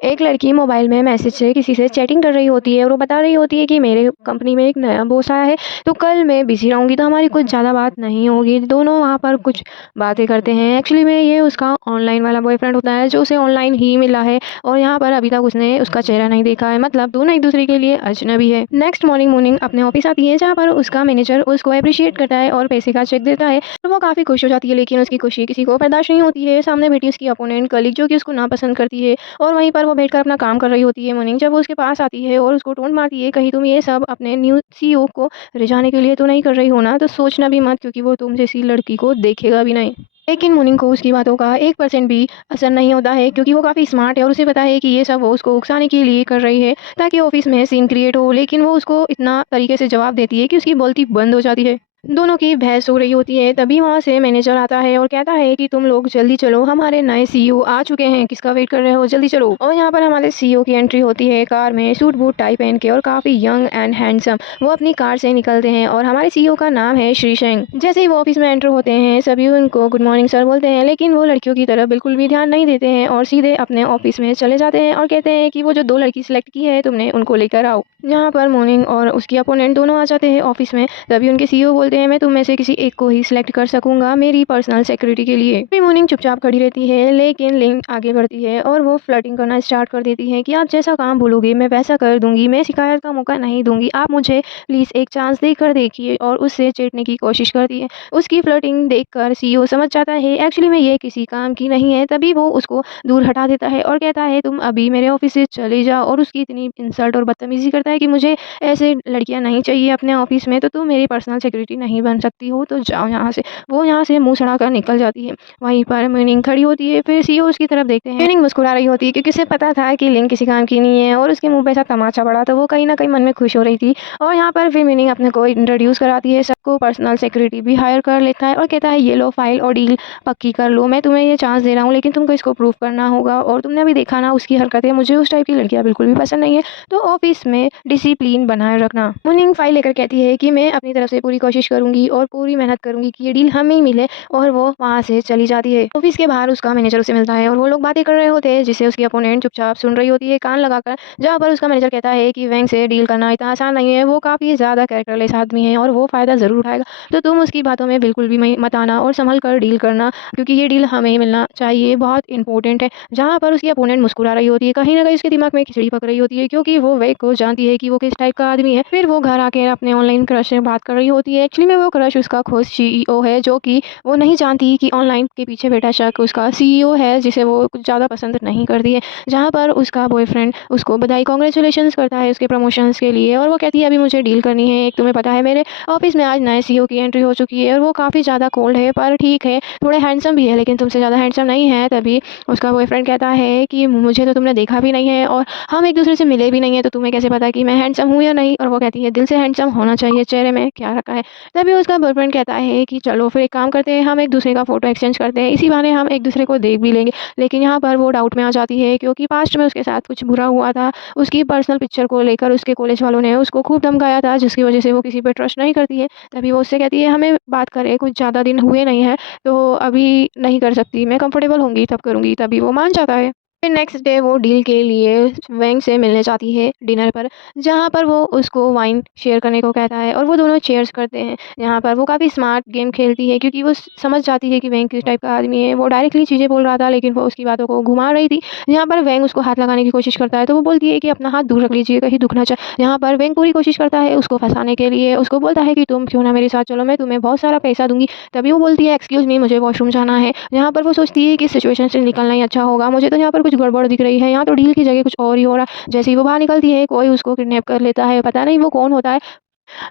एक लड़की मोबाइल में मैसेज से किसी से चैटिंग कर रही होती है और वो बता रही होती है कि मेरे कंपनी में एक नया बॉस आया है, तो कल मैं बिजी रहूँगी, तो हमारी कुछ ज़्यादा बात नहीं होगी। दोनों वहाँ पर कुछ बातें करते हैं। एक्चुअली में ये उसका ऑनलाइन वाला बॉयफ्रेंड होता है जो उसे ऑनलाइन ही मिला है और यहाँ पर अभी तक उसने उसका चेहरा नहीं देखा है, मतलब दोनों एक दूसरे के लिए अजनबी है। नेक्स्ट मॉर्निंग मोनिंग अपने ऑफिस आती है जहाँ पर उसका मैनेजर उसको अप्रिशिएट करता है और पैसे का चेक देता है, तो वो काफ़ी खुश हो जाती है। लेकिन उसकी खुशी किसी को बर्दाश्त नहीं होती है। सामने बैठी उसकी अपोनेंट कलीग जो कि उसको नापसंद करती है और वहीं पर वो बैठकर अपना काम कर रही होती है। मोर्निंग जब वो उसके पास आती है और उसको टोंट मारती है, कहीं तुम ये सब अपने न्यू सीईओ को रिझाने के लिए तो नहीं कर रही हो ना, तो सोचना भी मत, क्योंकि वो तुम जैसी लड़की को देखेगा भी नहीं। लेकिन मोर्निंग को उसकी बातों का 1% भी असर नहीं होता है, क्योंकि वो काफ़ी स्मार्ट है और उसे पता है कि ये सब वो उसको उकसाने के लिए कर रही है ताकि ऑफिस में सीन क्रिएट हो। लेकिन वो उसको इतना तरीके से जवाब देती है कि उसकी बोलती बंद हो जाती है। दोनों की बहस हो रही होती है, तभी वहाँ से मैनेजर आता है और कहता है कि तुम लोग जल्दी चलो, हमारे नए सीईओ आ चुके हैं, किसका वेट कर रहे हो, जल्दी चलो। और यहाँ पर हमारे सीईओ की एंट्री होती है कार में, सूट बूट टाई पहन के और काफ़ी यंग एंड हैंडसम। वो अपनी कार से निकलते हैं और हमारे सीईओ का नाम है श्री शेंग। जैसे ही वो ऑफिस में एंटर होते हैं सभी उनको गुड मॉर्निंग सर बोलते हैं, लेकिन वो लड़कियों की तरफ बिल्कुल भी ध्यान नहीं देते हैं और सीधे अपने ऑफिस में चले जाते हैं और कहते हैं कि वो जो 2 लड़की सिलेक्ट की है तुमने, उनको लेकर आओ। यहाँ पर मोर्निंग और उसकी अपोनेंट दोनों आ जाते हैं ऑफिस में। तभी उनके सीईओ बोलते हैं, मैं तुम में से किसी एक को ही सिलेक्ट कर सकूंगा मेरी पर्सनल सिक्योरिटी के लिए। फिर मोर्निंग चुपचाप खड़ी रहती है, लेकिन लिंक आगे बढ़ती है और वो फ्लर्टिंग करना स्टार्ट कर देती है कि आप जैसा काम बोलोगे मैं वैसा कर दूंगी, मैं शिकायत का मौका नहीं दूंगी, आप मुझे प्लीज़ एक चांस देकर देखिए। और उससे चिढ़ने की कोशिश करती है। उसकी फ्लर्टिंग देखकर सीईओ समझ जाता है एक्चुअली में ये किसी काम की नहीं है। तभी वो उसको दूर हटा देता है और कहता है तुम अभी मेरे ऑफिस से चले जाओ, और उसकी इतनी इंसल्ट और बदतमीजी करता है कि मुझे ऐसे लड़कियां नहीं चाहिए अपने ऑफिस में, तो तुम मेरी पर्सनल सिक्योरिटी नहीं बन सकती हो, तो जाओ यहाँ से। वो यहाँ से मुंह सड़ाकर निकल जाती है। वहीं पर मीनिंग खड़ी होती है। फिर सीईओ उसकी तरफ देखते हैं। मीनिंग मुस्कुरा रही होती है क्योंकि उसे पता था कि लिंक किसी काम की नहीं है और उसके मुंह पे ऐसा तमाचा पड़ा, तो वो कहीं ना कहीं मन में खुश हो रही थी। और यहाँ पर फिर मीनिंग अपने को इंट्रोड्यूस कराती है, सबको पर्सनल सिक्योरिटी भी हायर कर लेता है और कहता है ये लो फाइल और डील पक्की कर लो, मैं तुम्हें ये चांस दे रहा हूँ, लेकिन तुमको इसको प्रूव करना होगा। और तुमने अभी देखा ना उसकी हरकतें, मुझे उस टाइप की लड़कियां बिल्कुल भी पसंद नहीं है, तो ऑफिस में डिसिप्लिन बनाए रखना। मुनिंग फाइल लेकर कहती है कि मैं अपनी तरफ से पूरी कोशिश करूंगी और पूरी मेहनत करूंगी कि ये डील हमें ही मिले, और वो वहाँ से चली जाती है। ऑफिस के बाहर उसका मैनेजर उसे मिलता है और वो लोग बातें कर रहे होते हैं, जिसे उसकी अपोनेंट चुपचाप सुन रही होती है कान लगाकर। जहाँ पर उसका मैनेजर कहता है कि बैंक से डील करना इतना आसान नहीं है, वो काफ़ी ज़्यादा कैरेक्टरलेस आदमी है और वो फ़ायदा ज़रूर उठाएगा, तो तुम उसकी बातों में बिल्कुल भी मत आना और संभल कर डील करना, क्योंकि ये डील हमें ही मिलना चाहिए, बहुत इंपॉर्टेंट है। जहाँ पर उसकी अपोनेंट मुस्कुरा रही होती है, कहीं ना कहीं उसके दिमाग में खिचड़ी पक रही होती है, क्योंकि वो वेग को जानती है कि वो किस टाइप का आदमी है। फिर वो घर आके अपने ऑनलाइन क्रश से बात कर रही होती है। एक्चुअली में वो क्रश उसका खुद सीईओ है, जो कि वो नहीं जानती कि ऑनलाइन के पीछे बैठा शख्स उसका सीईओ है, जिसे वो कुछ ज़्यादा पसंद नहीं करती है। जहाँ पर उसका बॉयफ्रेंड उसको बधाई कांग्रेचुलेशंस करता है उसके प्रमोशंस के लिए, और वो कहती है अभी मुझे डील करनी है। एक तुम्हें पता है मेरे ऑफिस में आज नए सीईओ की एंट्री हो चुकी है और वो काफ़ी ज़्यादा कोल्ड है, पर ठीक है, थोड़े हैंडसम भी है, लेकिन तुमसे ज़्यादा हैंडसम नहीं है। तभी उसका बॉयफ्रेंड कहता है कि मुझे तो तुमने देखा भी नहीं है और हम एक दूसरे से मिले भी नहीं है, तो तुम्हें कैसे पता कि मैं हैंडसम हूँ या नहीं। और वो कहती है दिल से हैंडसम होना चाहिए, चेहरे में क्या रखा है। तभी उसका बॉयफ्रेंड कहता है कि चलो फिर एक काम करते हैं, हम एक दूसरे का फोटो एक्सचेंज करते हैं, इसी बहाने हम एक दूसरे को देख भी लेंगे। लेकिन यहाँ पर वो डाउट में आ जाती है, क्योंकि पास्ट में उसके साथ कुछ बुरा हुआ था। उसकी पर्सनल पिक्चर को लेकर उसके कॉलेज वालों ने उसको खूब धमकाया था, जिसकी वजह से वो किसी पर ट्रस्ट नहीं करती है। तभी वो उससे कहती है हमें बात करें, कुछ ज़्यादा दिन हुए नहीं है, तो अभी नहीं कर सकती, मैं कंफर्टेबल होंगी तब करूँगी। तभी वो मान जाता है। फिर नेक्स्ट डे वो डील के लिए वैंग से मिलने जाती है डिनर पर, जहाँ पर वो उसको वाइन शेयर करने को कहता है और वो दोनों चेयर्स करते हैं। यहाँ पर वो काफ़ी स्मार्ट गेम खेलती है, क्योंकि वो समझ जाती है कि वैंग किस टाइप का आदमी है। वो डायरेक्टली चीज़ें बोल रहा था, लेकिन वो उसकी बातों को घुमा रही थी। यहाँ पर वैंग उसको हाथ लगाने की कोशिश करता है, तो वो बोलती है कि अपना हाथ दूर रख लीजिए, कहीं दुखना चाहे। यहाँ पर वैंग पूरी कोशिश करता है उसको फंसाने के लिए, उसको बोलता है कि तुम क्यों ना मेरे साथ चलो, मैं तुम्हें बहुत सारा पैसा दूंगी। तभी वो बोलती है एक्सक्यूज़ मी, मुझे वॉशरूम जाना है। यहाँ पर वो सोचती है कि सिचुएशन से निकलना ही अच्छा होगा, मुझे तो यहाँ पर कुछ गड़बड़ दिख रही है, यहाँ तो डील की जगह कुछ और ही हो रहा है। जैसे ही वो बाहर निकलती है, कोई उसको किडनैप कर लेता है, पता नहीं वो कौन होता है।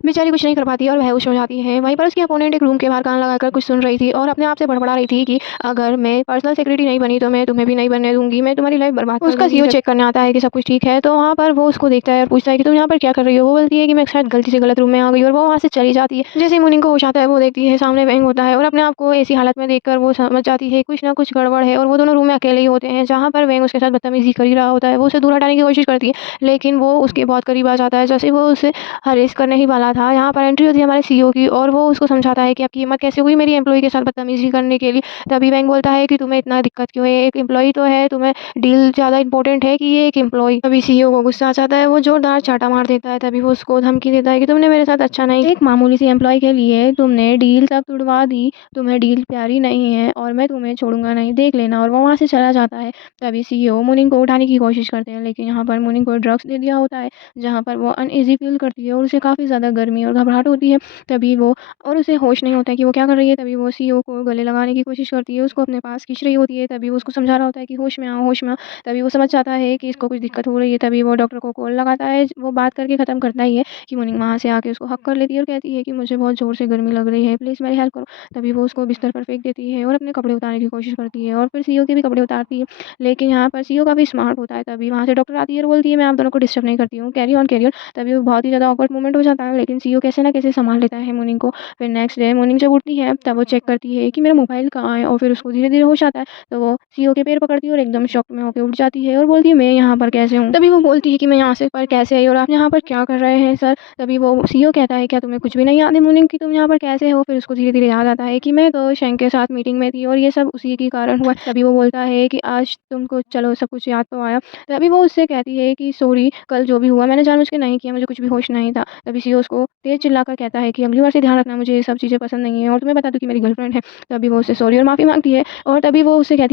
बेचारी कुछ नहीं कर पाती और बेहोश हो जाती है। वहीं पर उसकी अपोनेंट एक रूम के बाहर कान लगाकर कुछ सुन रही थी और अपने आप से बड़बड़ा रही थी कि अगर मैं पर्सनल सिक्योरिटी नहीं बनी तो मैं तुम्हें भी नहीं बनने दूंगी, मैं तुम्हारी लाइफ बर्बाद कर दूंगी। उसका सीईओ चेक करने आता है कि सब कुछ ठीक है, तो वहाँ पर वो उसको देखता है और पूछता है कि तुम यहाँ पर क्या कर रही हो। वो बोलती है कि मैं शायद गलती से गलत रूम में आ गई, और वो वहाँ से चली जाती है। जैसे ही मुनिंग को होश आता है, वो देखती है सामने वैंग होता है और अपने आप को ऐसी हालत में देखकर वो समझ जाती है कुछ ना कुछ गड़बड़ है, और वो दोनों रूम में अकेले ही होते हैं। जहाँ पर वैंग उसके साथ बदतमीजी कर रहा होता है, वो उसे दूर हटाने की कोशिश करती है, लेकिन वो उसके बहुत करीब आ जाता है। जैसे वो उसे हरेस करने ही वाला था। यहाँ पर एंट्री होती है हमारे सीईओ की और वो उसको समझाता है कि आपकी हिम्मत कैसे हुई मेरी एम्प्लॉयी के साथ बदतमीज़ी करने के लिए। तभी बैंक बोलता है कि तुम्हें इतना दिक्कत क्यों है? एक एम्प्लॉयी तो है, तुम्हें डील ज़्यादा इम्पोर्टेंट है कि ये एक एम्प्लॉयी? तभी सीईओ को गुस्सा आ जाता है, वो ज़ोरदार चाँटा मार देता है। तभी वो उसको धमकी देता है कि तुमने मेरे साथ अच्छा नहीं, एक मामूली सी एम्प्लॉयी के लिए तुमने डील तक तुड़वा दी, तुम्हें डील प्यारी नहीं है और मैं तुम्हें छोड़ूँगा नहीं, देख लेना। और वो वहाँ से चला जाता है। तभी सीईओ मुनिंग को उठाने की कोशिश करते हैं, लेकिन यहाँ पर मुनिंग को ड्रग्स दे दिया होता है, जहाँ पर वो अनईज़ी फ़ील करती है और उसे काफ़ी ज़्यादा गर्मी और घबराहट होती है। तभी वो और उसे होश नहीं होता है कि वो क्या कर रही है। तभी वो सीईओ को गले लगाने की कोशिश करती है, उसको अपने पास खींच रही होती है। तभी वो उसको समझा रहा होता है कि होश में आओ, होश में आओ। तभी वो समझ जाता है कि इसको कुछ दिक्कत हो रही है। तभी वो डॉक्टर को कॉल लगाता है। वो बात करके ख़त्म करता ही है कि मुनिंग वहाँ से आके उसको हग कर लेती है और कहती है कि मुझे बहुत ज़ोर से गर्मी लग रही है, प्लीज़ मेरी हेल्प करो। तभी वो उसको बिस्तर पर फेंक देती है और अपने कपड़े उतारने की कोशिश करती है और फिर सीईओ के भी कपड़े उतारती है। लेकिन यहाँ पर सीईओ काफ़ी स्मार्ट होता है। तभी वहाँ से डॉक्टर आती है और बोलती है, मैं आप दोनों को डिस्टर्ब नहीं करती हूँ, कैरी ऑन, कैरी ऑन। तभी वो बहुत ही ज़्यादा ऑकवर्ड मोमेंट हो जाता है, लेकिन सीईओ कैसे ना कैसे संभाल लेता है मुनिंग को। फिर नेक्स्ट डे मुनिंग जब उठती है तब वो चेक करती है कि मेरा मोबाइल कहाँ है और फिर उसको धीरे-धीरे होश आता है। तो वो सीईओ के पैर पकड़ती है और एकदम शॉक में होके उठ जाती है और बोलती है, मैं यहाँ पर कैसे हूँ? तभी वो बोलती है कि मैं यहाँ से पर कैसे आई और आप यहाँ पर क्या कर रहे हैं सर? तभी वो सीईओ कहता है, क्या तुम्हें कुछ भी नहीं याद है मुनिंग कि तुम यहाँ पर कैसे हो? फिर उसको धीरे-धीरे याद आता है कि मैं तो शेंग के साथ मीटिंग में थी और ये सब उसी के कारण हुआ। तभी वो बोलता है कि आज तुमको चलो सब कुछ याद तो आया। तभी वो उससे कहती है कि सॉरी, कल जो भी हुआ मैंने जानबूझ के नहीं किया, मुझे कुछ भी होश नहीं था। तभी सीईओ उसको तेज़ चिल्लाकर कहता है कि अगली बार से ध्यान रखना, मुझे ये सब चीज़ें पसंद नहीं है और तुम्हें बता दूँ कि मेरी गर्लफ्रेंड है। तभी वो उससे सॉरी और माफ़ी माँगती है और तभी वो उससे कहती